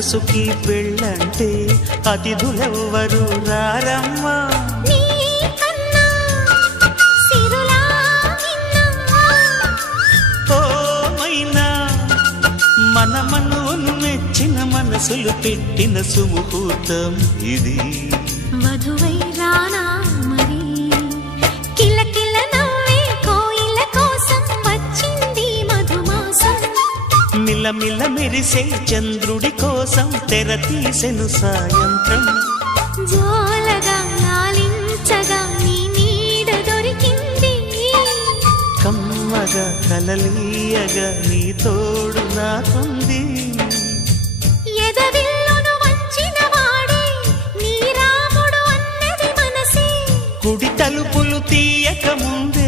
మనసుకి పెళ్ళంటే అతిథులెవ్వరు రారమ్మా. మన మనవును మెచ్చిన మనసులు పెట్టిన సుముహూర్తం ఇది. వధువై రానా మరి కిలకిల నవ్వే కోయిల కోసం వచ్చింది మధుమాసం. మిలమిల మెరిసే చంద్రుడి కోసం తెర తీసెను సాయంత్రం. జోలగా లాలించగా నీ నీడ దొరికింది. కమ్మగా కలలీయగా నీ తోడు నాకుంది. ఎదవిల్లును వంచిన వాడే నీ రాముడు అన్నది మనసే. కుడి తలుపులు తీయక ముందే